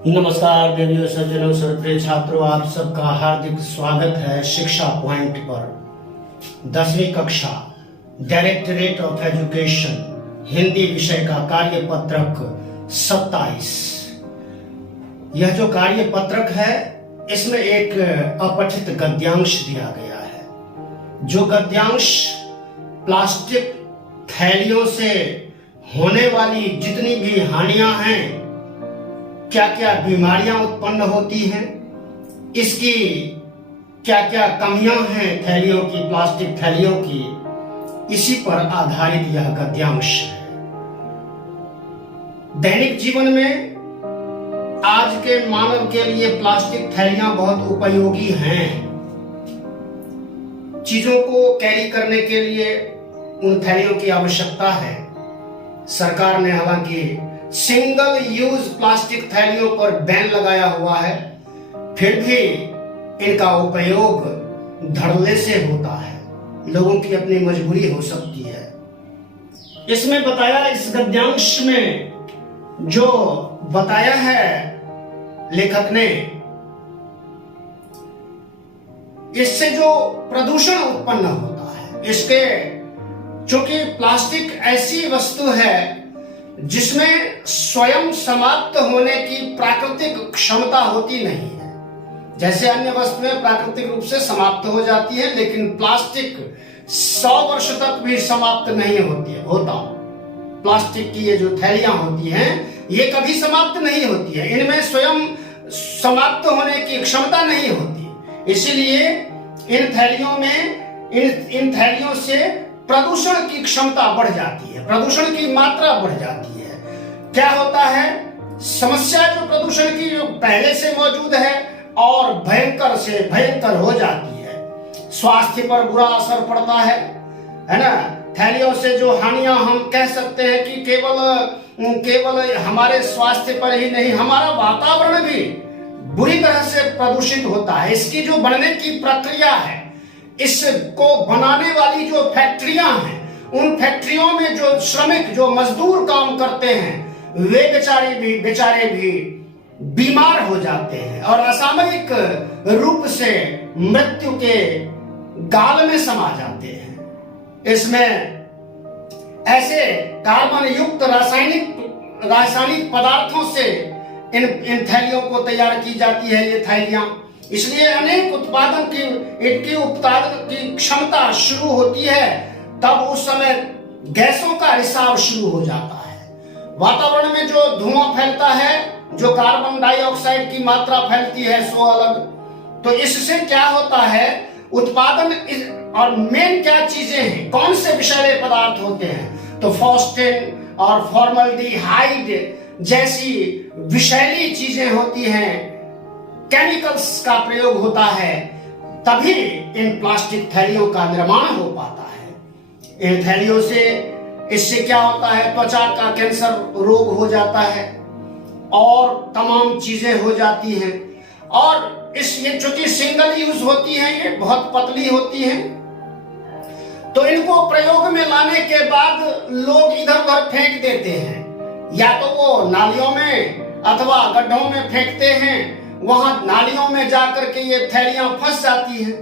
नमस्कार देवियों सज्जनों सर्वप्रिय छात्रों, आप सबका हार्दिक स्वागत है शिक्षा पॉइंट पर। 10वीं कक्षा डायरेक्टरेट ऑफ एजुकेशन हिंदी विषय का कार्य पत्रक 27। यह जो कार्य पत्रक है इसमें एक अपठित गद्यांश दिया गया है। जो गद्यांश प्लास्टिक थैलियों से होने वाली जितनी भी हानियां हैं, क्या क्या बीमारियां उत्पन्न होती हैं, इसकी क्या क्या कमियां हैं थैलियों की, प्लास्टिक थैलियों की, इसी पर आधारित यह गद्यांश है। दैनिक जीवन में आज के मानव के लिए प्लास्टिक थैलियां बहुत उपयोगी हैं। चीजों को कैरी करने के लिए उन थैलियों की आवश्यकता है। सरकार ने हालांकि सिंगल यूज प्लास्टिक थैलियों पर बैन लगाया हुआ है, फिर भी इनका उपयोग धड़ल्ले से होता है। लोगों की अपनी मजबूरी हो सकती है। इसमें बताया, इस गद्यांश में जो बताया है लेखक ने, इससे जो प्रदूषण उत्पन्न होता है, इसके चूंकि प्लास्टिक ऐसी वस्तु है जिसमें स्वयं समाप्त होने की प्राकृतिक क्षमता होती नहीं है। जैसे अन्य वस्तुएं प्राकृतिक रूप से समाप्त हो जाती है, लेकिन प्लास्टिक 100 वर्ष तक भी समाप्त नहीं होता। प्लास्टिक की ये जो थैलियां होती हैं, ये कभी समाप्त नहीं होती है। इनमें स्वयं समाप्त होने की क्षमता नहीं होती। इसीलिए इन थैलियों में इन थैलियों से प्रदूषण की क्षमता बढ़ जाती है, प्रदूषण की मात्रा बढ़ जाती है। क्या होता है, समस्या जो प्रदूषण की जो पहले से मौजूद है और भयंकर से भयंकर हो जाती है। स्वास्थ्य पर बुरा असर पड़ता है ना। थैलियों से जो हानियां हम कह सकते हैं कि केवल हमारे स्वास्थ्य पर ही नहीं, हमारा वातावरण भी बुरी तरह से प्रदूषित होता है। इसकी जो बनने की प्रक्रिया है, इसको बनाने वाली जो फैक्ट्रियां हैं, उन फैक्ट्रियों में जो श्रमिक, जो मजदूर काम करते हैं, वे बेचारे भी बीमार हो जाते हैं और असामयिक रूप से मृत्यु के गाल में समा जाते हैं। इसमें ऐसे कार्बन युक्त रासायनिक पदार्थों से इन थैलियों को तैयार की जाती है ये थैलियां। इसलिए अनेक उत्पादन की क्षमता शुरू होती है, तब उस समय गैसों का रिसाव शुरू हो जाता है। वातावरण में जो धुआं फैलता है, जो कार्बन डाइऑक्साइड की मात्रा फैलती है सो अलग, तो इससे क्या होता है, उत्पादन और मेन क्या चीजें हैं, कौन से विषैले पदार्थ होते हैं, तो फॉस्फेट और फॉर्मल्डिहाइड जैसी विषैली चीजें होती हैं, केमिकल्स का प्रयोग होता है, तभी इन प्लास्टिक थैलियों का निर्माण हो पाता है। इन थैलियों से इससे क्या होता है, त्वचा का कैंसर रोग हो जाता है और तमाम चीजें हो जाती हैं। और ये चूंकि सिंगल यूज होती हैं, ये बहुत पतली होती हैं, तो इनको प्रयोग में लाने के बाद लोग इधर उधर फेंक देते हैं। या तो वो नालियों में अथवा गड्ढों में फेंकते हैं, वहां नालियों में जाकर के ये थैलियां फंस जाती हैं।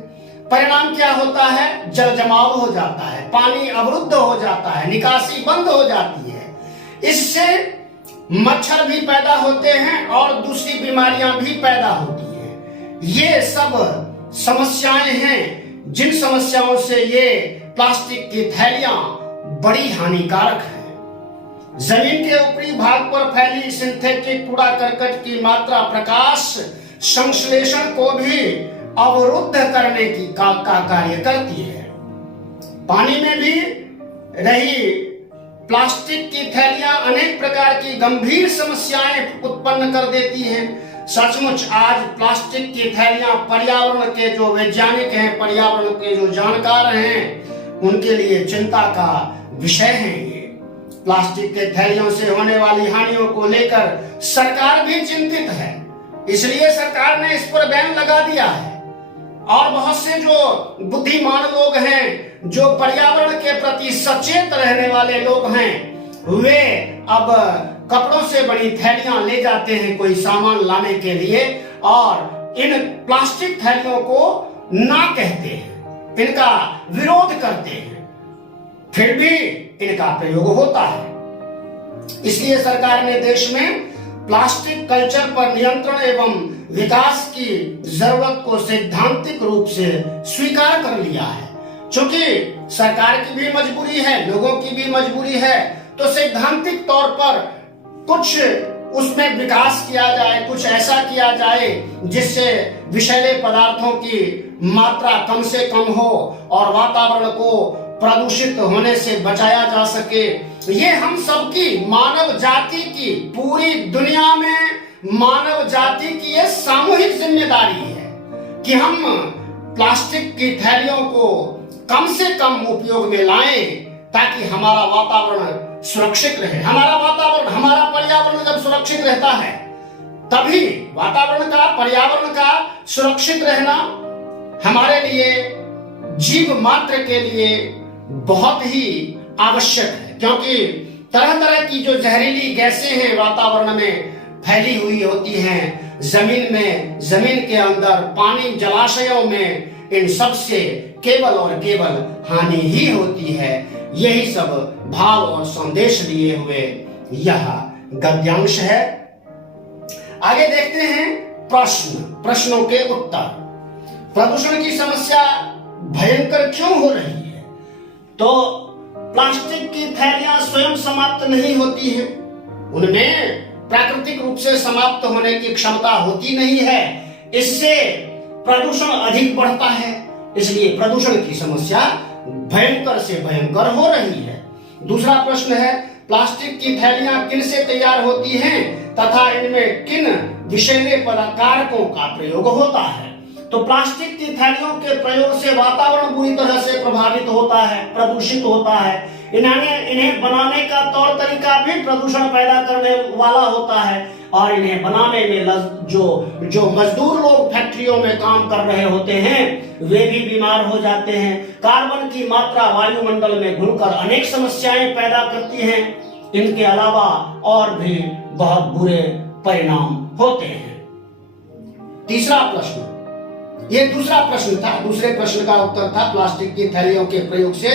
परिणाम क्या होता है, जल जमाव हो जाता है, पानी अवरुद्ध हो जाता है, निकासी बंद हो जाती है। इससे मच्छर भी पैदा होते हैं और दूसरी बीमारियां भी पैदा होती हैं। ये सब समस्याएं हैं जिन समस्याओं से ये प्लास्टिक की थैलियां बड़ी हानिकारक हैं। जमीन के ऊपरी भाग पर फैली सिंथेटिक कूड़ा करकट की मात्रा प्रकाश संश्लेषण को भी अवरुद्ध करने की का कार्य करती है। पानी में भी रही प्लास्टिक की थैलियां अनेक प्रकार की गंभीर समस्याएं उत्पन्न कर देती हैं। सचमुच आज प्लास्टिक की थैलियां पर्यावरण के जो वैज्ञानिक हैं, पर्यावरण के जो जानकार हैं, उनके लिए चिंता का विषय है। ये प्लास्टिक के थैलियों से होने वाली हानियों को लेकर सरकार भी चिंतित है, इसलिए सरकार ने इस पर बैन लगा दिया है। और बहुत से जो बुद्धिमान लोग हैं, जो पर्यावरण के प्रति सचेत रहने वाले लोग हैं, वे अब कपड़ों से बनी थैलियां ले जाते हैं कोई सामान लाने के लिए, और इन प्लास्टिक थैलियों को ना कहते हैं, इनका विरोध करते हैं, फिर भी इनका प्रयोग होता है। इसलिए सरकार ने देश में प्लास्टिक कल्चर पर नियंत्रण एवं विकास की जरूरत को सैद्धांतिक रूप से स्वीकार कर लिया है। क्योंकि सरकार की भी मजबूरी है, लोगों की भी मजबूरी है, तो सैद्धांतिक तौर पर कुछ उसमें विकास किया जाए, कुछ ऐसा किया जाए जिससे विषैले पदार्थों की मात्रा कम से कम हो और वातावरण को प्रदूषित होने से बचाया जा सके। ये हम सबकी, मानव जाति की, पूरी दुनिया में मानव जाति की ये सामूहिक जिम्मेदारी है कि हम प्लास्टिक की थैलियों को कम से कम उपयोग में लाएं, ताकि हमारा वातावरण सुरक्षित रहे। हमारा वातावरण, हमारा पर्यावरण जब सुरक्षित रहता है, तभी वातावरण का, पर्यावरण का सुरक्षित रहना हमारे लिए, जीव मात्र के लिए बहुत ही आवश्यक है। क्योंकि तरह तरह की जो जहरीली गैसें हैं वातावरण में फैली हुई होती हैं, जमीन में, जमीन के अंदर, पानी, जलाशयों में, इन सब से केवल और केवल हानि ही होती है। यही सब भाव और संदेश लिए हुए यह गद्यांश है। आगे देखते हैं प्रश्नों के उत्तर। प्रदूषण की समस्या भयंकर क्यों हो रही है? तो प्लास्टिक की थैलियां स्वयं समाप्त नहीं होती है, उनमें प्राकृतिक रूप से समाप्त होने की क्षमता होती नहीं है, इससे प्रदूषण अधिक बढ़ता है। इसलिए प्रदूषण की समस्या भयंकर से भयंकर हो रही है। दूसरा प्रश्न है, प्लास्टिक की थैलियां किन से तैयार होती हैं तथा इनमें किन विषैले कारकों का प्रयोग होता है? तो प्लास्टिक की थैलियों के प्रयोग से वातावरण बुरी तरह से प्रभावित होता है, प्रदूषित होता है। इन्हें बनाने का तौर तरीका भी प्रदूषण पैदा करने वाला होता है, और इन्हें बनाने में जो मजदूर लोग फैक्ट्रियों में काम कर रहे होते हैं, वे भी बीमार हो जाते हैं। कार्बन की मात्रा वायुमंडल में घुलकर अनेक समस्याएं पैदा करती हैं। इनके अलावा और भी बहुत बुरे परिणाम होते हैं। तीसरा प्रश्न, ये दूसरा प्रश्न था, दूसरे प्रश्न का उत्तर था प्लास्टिक की थैलियों के प्रयोग से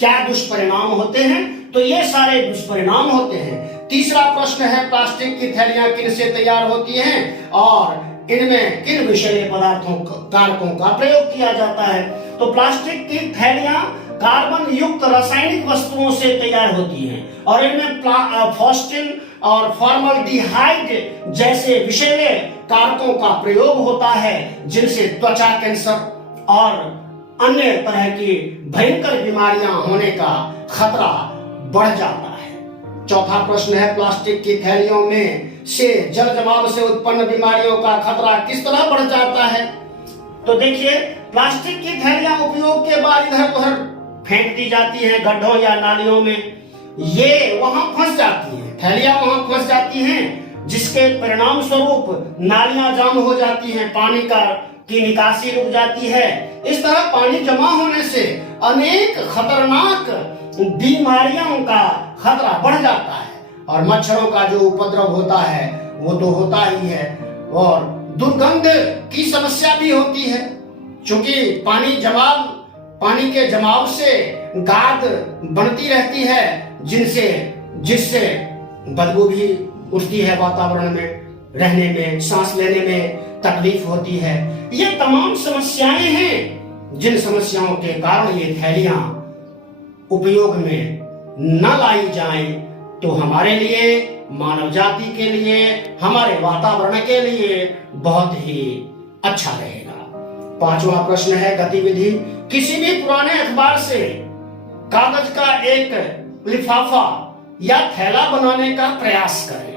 क्या दुष्परिणाम होते हैं? तो ये सारे दुष्परिणाम होते हैं। तीसरा प्रश्न है, प्लास्टिक की थैलियां किन से तैयार होती हैं और इनमें किन विषैले पदार्थों कारकों का प्रयोग किया जाता है? तो प्लास्टिक की थैलियां कार्बन युक्त रासायनिक वस्तुओं से तैयार होती हैं, और इनमें फॉस्फेट और फॉर्मल्डिहाइड जैसे विषैले कारकों का प्रयोग होता है, जिनसे त्वचा कैंसर और अन्य तरह की भयंकर बीमारियां होने का खतरा बढ़ जाता है। चौथा प्रश्न है, प्लास्टिक की थैलियों में से जल जमाव से उत्पन्न बीमारियों का खतरा किस तरह बढ़ जाता है? तो देखिए, प्लास्टिक की थैलियां उपयोग के बाद इधर उधर फेंक दी जाती हैं गड्ढों या नालियों में, ये वहां फंस जाती हैं, थैलियां वहां फंस जाती हैं, जिसके परिणाम स्वरूप नालियां जाम हो जाती हैं, पानी की निकासी रुक जाती है। इस तरह पानी जमा होने से अनेक खतरनाक बीमारियों का खतरा बढ़ जाता है, और मच्छरों का जो उपद्रव होता है वो तो होता ही है, और दुर्गंध की समस्या भी होती है, क्योंकि पानी के जमाव से गाद बनती रहती है, जिससे बदबू भी उठती है, वातावरण में रहने में, सांस लेने में तकलीफ होती है। ये तमाम समस्याएं हैं, जिन समस्याओं के कारण ये थैलियां उपयोग में न लाई जाएं, तो हमारे लिए, मानव जाति के लिए, हमारे वातावरण के लिए बहुत ही अच्छा रहेगा। पांचवा प्रश्न है, गतिविधि। किसी भी पुराने अखबार से कागज का एक लिफाफा या थैला बनाने का प्रयास करें,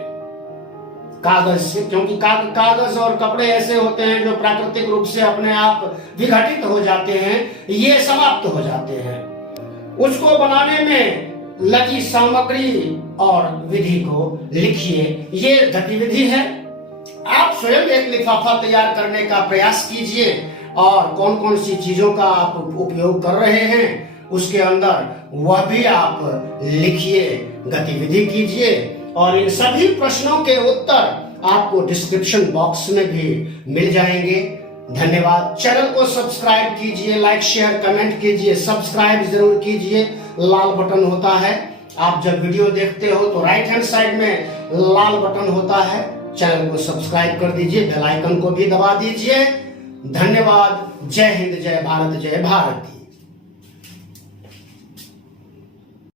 कागज से, क्योंकि कागज और कपड़े ऐसे होते हैं जो प्राकृतिक रूप से अपने आप विघटित हो जाते हैं, ये समाप्त हो जाते हैं। उसको बनाने में लगी सामग्री और विधि को लिखिए, ये गतिविधि है। आप स्वयं एक लिफाफा तैयार करने का प्रयास कीजिए, और कौन कौन सी चीजों का आप उपयोग कर रहे हैं उसके अंदर वह भी आप लिखिए, गतिविधि कीजिए, और इन सभी प्रश्नों के उत्तर आपको डिस्क्रिप्शन बॉक्स में भी मिल जाएंगे। धन्यवाद। चैनल को सब्सक्राइब कीजिए, लाइक शेयर कमेंट कीजिए, सब्सक्राइब जरूर कीजिए, लाल बटन होता है। आप जब वीडियो देखते हो तो राइट हैंड साइड में लाल बटन होता है, चैनल को सब्सक्राइब कर दीजिए, बेल आइकन को भी दबा दीजिए। धन्यवाद। जय हिंद, जय भारत, जय भारत।